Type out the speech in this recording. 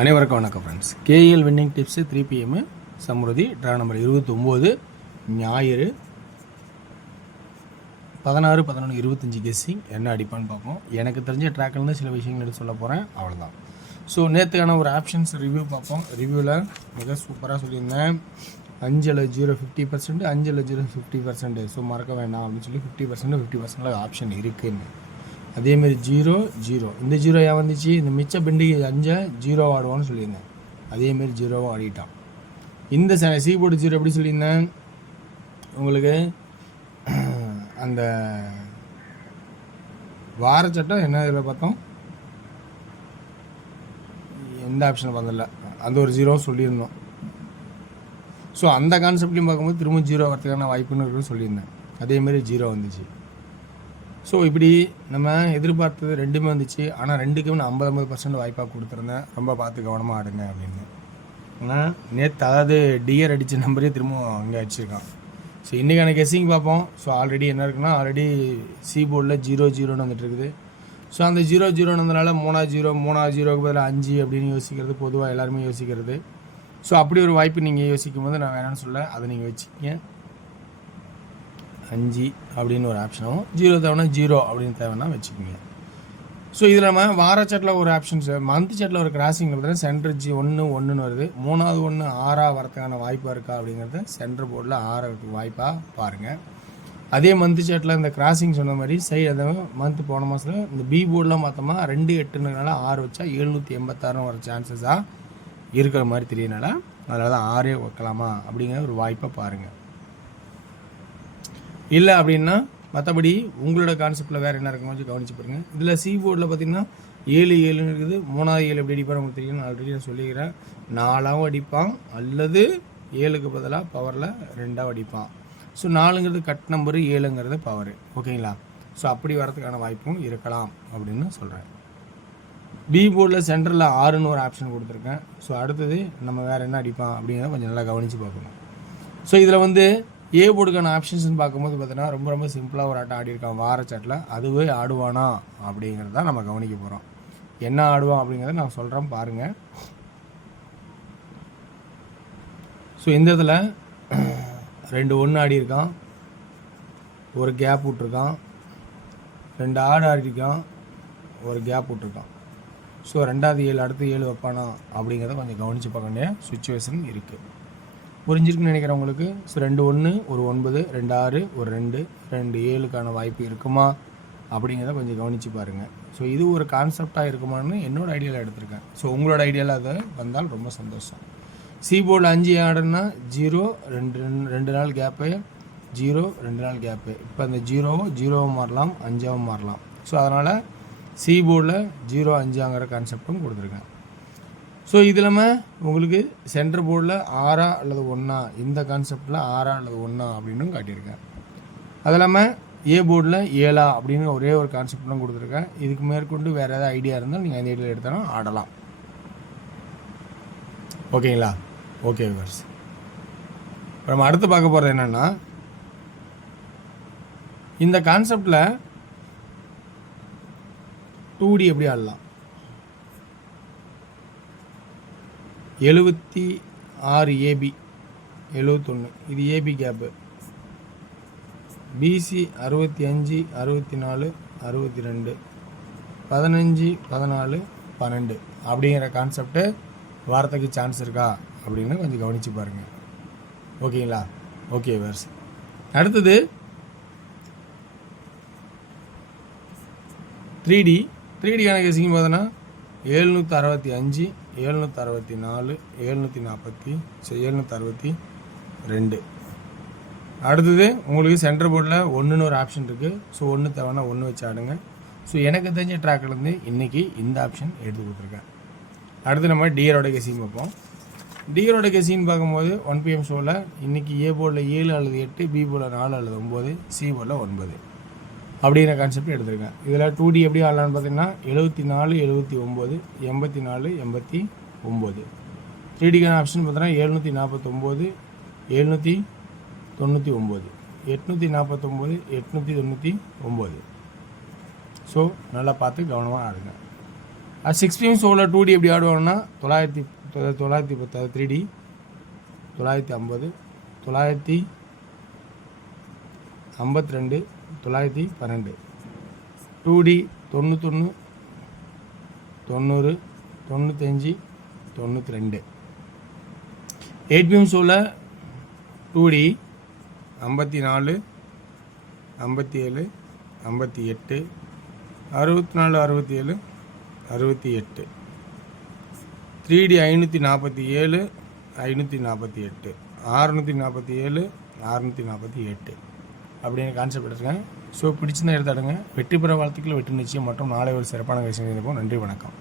அனைவருக்கும் வணக்கம் friends. KL winning tips 3 PM Samruddhi draw number 29 ஞாயிறு 16-11-25 கெஸ்ஸிங் என்ன அடிப்பான்னு பார்ப்போம். எனக்கு தெரிஞ்ச ட்ராக்லேருந்து சில விஷயங்கள் எடுத்து சொல்ல போகிறேன், அவ்வளோதான். ஸோ நேற்றுக்கான ஒரு ஆப்ஷன்ஸ் ரிவ்யூ பார்ப்போம். ரிவ்யூவில் மிக சூப்பராக சொல்லியிருந்தேன். 5-0 50%, 5-0 50%. ஸோ மறக்க வேண்டாம் அப்படின்னு சொல்லி 50% 50% ஆப்ஷன் இருக்குன்னு. அதேமாரி 0-0 இந்த 0 ஏன் வந்துச்சு, இந்த மிச்ச பெண்டிங் 5 0 ஆடுவான்னு சொல்லியிருந்தேன். அதேமாரி 0 ஆடிட்டான். இந்த சி போர்டு 0 எப்படி சொல்லியிருந்தேன் உங்களுக்கு, அந்த வார சட்டம் என்ன இதில் பார்த்தோம், எந்த ஆப்ஷனை பார்த்ததில்ல, அந்த ஒரு 0 சொல்லியிருந்தோம். ஸோ அந்த கான்செப்ட்லையும் பார்க்கும்போது திரும்ப 0 வரதுக்கான வாய்ப்புன்னு இருக்குன்னு சொல்லியிருந்தேன். அதேமாரி 0 வந்துச்சு. ஸோ இப்படி நம்ம எதிர்பார்த்தது ரெண்டுமே வந்துச்சு. ஆனால் ரெண்டுக்குமே நான் 50% வாய்ப்பாக கொடுத்துருந்தேன். ரொம்ப பார்த்து கவனமாக ஆடுங்க அப்படின்னு. ஆனால் நேற்று அதாவது டிஆர் அடித்த நம்பரே திரும்ப அங்கே அடிச்சிருக்கான். ஸோ இன்றைக்கான கெஸ்ஸிங் பார்ப்போம். ஸோ ஆல்ரெடி என்ன இருக்குன்னா, ஆல்ரெடி சி போர்டில் 0-0 வந்துட்டு இருக்குது. ஸோ அந்த 0-0 வந்ததுனால 3-0க்கு பதிலாக 5 அப்படின்னு யோசிக்கிறது பொதுவாக எல்லாருமே யோசிக்கிறது. ஸோ அப்படி ஒரு வாய்ப்பு நீங்கள் யோசிக்கும் போது நான் வேணான்னு சொல்ல, அதை நீங்கள் வச்சுக்கிங்க. 5 அப்படின்னு ஒரு ஆப்ஷனாகவும் 0 தேவைன்னா 0 அப்படின்னு தேவைன்னா வச்சுக்கோங்க. ஸோ இதில் நம்ம வாரச்சாட்டில் ஒரு ஆப்ஷன்ஸ், மந்த் சாட்டில் ஒரு கிராசிங்கில் பார்த்தீங்கன்னா சென்டர் 1-1 வருது. 3வது 1 6 வரதுக்கான வாய்ப்பாக இருக்கா அப்படிங்கிறத சென்டர் போர்டில் 6 வாய்ப்பாக பாருங்கள். அதே மந்த் சாட்டில் இந்த கிராசிங் சொன்ன மாதிரி அந்த மந்த் போன மாதத்தில் இந்த பி போர்டெலாம் பார்த்தோம்னா 2-8னால 6 வச்சா 786 வர சான்சஸாக இருக்கிற மாதிரி தெரியனால அதனால தான் 6 வைக்கலாமா அப்படிங்கிற ஒரு வாய்ப்பை பாருங்கள். இல்லை அப்படின்னா மற்றபடி உங்களோட கான்செப்டில் வேறு என்ன இருக்கும் கொஞ்சம் கவனிச்சு பாருங்கள். இதில் சி போர்டில் பார்த்தீங்கன்னா 7-7 இருக்குது. 3வது 7 எப்படி அடிப்பார் உங்களுக்கு தெரியும், ஆல்ரெடி நான் சொல்லிக்கிறேன். 4ஆவும் அடிப்பான் அல்லது 7க்கு பதிலாக பவரில் 2ஆவும் அடிப்பான். ஸோ 4ங்கிறது கட் நம்பரு, 7ங்கிறது பவரு. ஓகேங்களா? ஸோ அப்படி வரதுக்கான வாய்ப்பும் இருக்கலாம் அப்படின்னு சொல்கிறேன். பி போர்டில் சென்டரில் 6ன்னு ஒரு ஆப்ஷன் கொடுத்துருக்கேன். ஸோ அடுத்தது நம்ம வேறு என்ன அடிப்பான் அப்படிங்கிறத கொஞ்சம் நல்லா கவனித்து பார்க்கணும். ஸோ இதில் வந்து ஏ போர்டுக்கான ஆப்ஷன்ஸ்னு பார்க்கும்போது பார்த்தீங்கன்னா ரொம்ப ரொம்ப சிம்பிளாக ஒரு ஆட்டம் ஆடியிருக்கான் வாரச்சாட்டில். அதுவே ஆடுவானா அப்படிங்கிறது தான் நம்ம கவனிக்க போகிறோம். என்ன ஆடுவான் அப்படிங்கிறத நான் சொல்கிறேன் பாருங்கள். ஸோ இந்த இடத்துல 2-1 ஆடியிருக்கான், ஒரு கேப் விட்ருக்கான், 2 ஆடியிருக்கான், ஒரு கேப் விட்ருக்கான். ஸோ 2வது 7 அடுத்து 7 வைப்பானா அப்படிங்கிறத கொஞ்சம் கவனித்து பார்க்க வேண்டிய சுச்சுவேஷன் இருக்குது. புரிஞ்சிருக்குன்னு நினைக்கிறேன் உங்களுக்கு. ஸோ 2-1 ஒரு 9, 2-6 ஒரு 2, 2-7க்கான வாய்ப்பு இருக்குமா அப்படிங்கிறத கொஞ்சம் கவனித்து பாருங்கள். ஸோ இது ஒரு கான்செப்டாக இருக்குமான்னு என்னோடய ஐடியாவில் எடுத்திருக்கேன். ஸோ உங்களோட ஐடியாவில் அது வந்தால் ரொம்ப சந்தோஷம். சி போர்டில் 5 ஆடுன்னா 0 2 நாள் கேப்பு, 0 2 நாள் கேப்பு. இப்போ அந்த 0 மாறலாம், 5 மாறலாம். ஸோ அதனால் சி போர்டில் 0-5ங்கிற கான்செப்டும் கொடுத்துருக்கேன். ஸோ இது இல்லாமல் உங்களுக்கு சென்டர் போர்டில் 6 அல்லது 1 இந்த கான்செப்டில் 6 அல்லது 1 அப்படின்னு காட்டியிருக்கேன். அது இல்லாமல் ஏ போர்டில் 7 அப்படின்னு ஒரே ஒரு கான்செப்ட்லாம் கொடுத்துருக்கேன். இதுக்கு மேற்கொண்டு வேறு ஏதாவது ஐடியா இருந்தால் நீங்கள் அந்த ஐடியா எடுத்தாலும் ஆடலாம். ஓகேங்களா? Okay viewers. இப்போ நம்ம அடுத்து பார்க்க போகிறது என்னென்னா, இந்த கான்செப்டில் 2D எப்படி ஆடலாம். 76 AB 71 இது ஏபி கேப்பு. பிசி 65 64 62 15 14 12 அப்படிங்கிற கான்செப்டு வாரத்துக்கு சான்ஸ் இருக்கா அப்படின்னு கொஞ்சம் கவனித்து பாருங்கள். ஓகேங்களா? ஓகே வேர்ஸ். அடுத்தது 3Dக்கான கேசிங் பார்த்தோன்னா 765 764 762. அடுத்தது உங்களுக்கு சென்டர் போர்டில் 1ன்னு ஒரு ஆப்ஷன் இருக்குது. ஸோ 1 தேவைன்னா 1 வச்சு ஆடுங்க. ஸோ எனக்கு தெரிஞ்ச ட்ராக்லேருந்து இன்றைக்கி இந்த ஆப்ஷன் எடுத்து கொடுத்துருக்கேன். அடுத்து நம்ம டிஆரோட கேசிங் பார்ப்போம். டிஆரோட கேசிங் பார்க்கும்போது 1 PM ஷோவில் இன்றைக்கி ஏ போர்டில் 7 அல்லது 8, பி போர்டில் 4 அல்லது 9, சி போர்டில் 9 அப்படிங்கிற கான்செப்ட் எடுத்திருக்கேன். இதில் 2D எப்படி ஆடலான்னு பார்த்தீங்கன்னா 74 79 84 89. 3Dக்கான ஆப்ஷன் பார்த்தீங்கன்னா 749 799 849 899. ஸோ நல்லா பார்த்து கவனமாக ஆடுங்க. 6 ஷோவில் 2D எப்படி ஆடுவாங்கன்னா 910 3D 950 952 912 2D 91 90 95 92 8 ஷோவில் 2D 54 57 58 64 67 68 3D 547 548 647 648 அப்படின்னு கான்செப்ட் எடுத்துருக்கேன். ஸோ பிடிச்சிருந்தா எடுத்தாடுங்க. வெற்றி பெற வாழ்த்துக்கள், வெற்றி நிச்சயம் மற்றும் நாளை ஒரு சிறப்பான விஷயம் இருப்போம். நன்றி, வணக்கம்.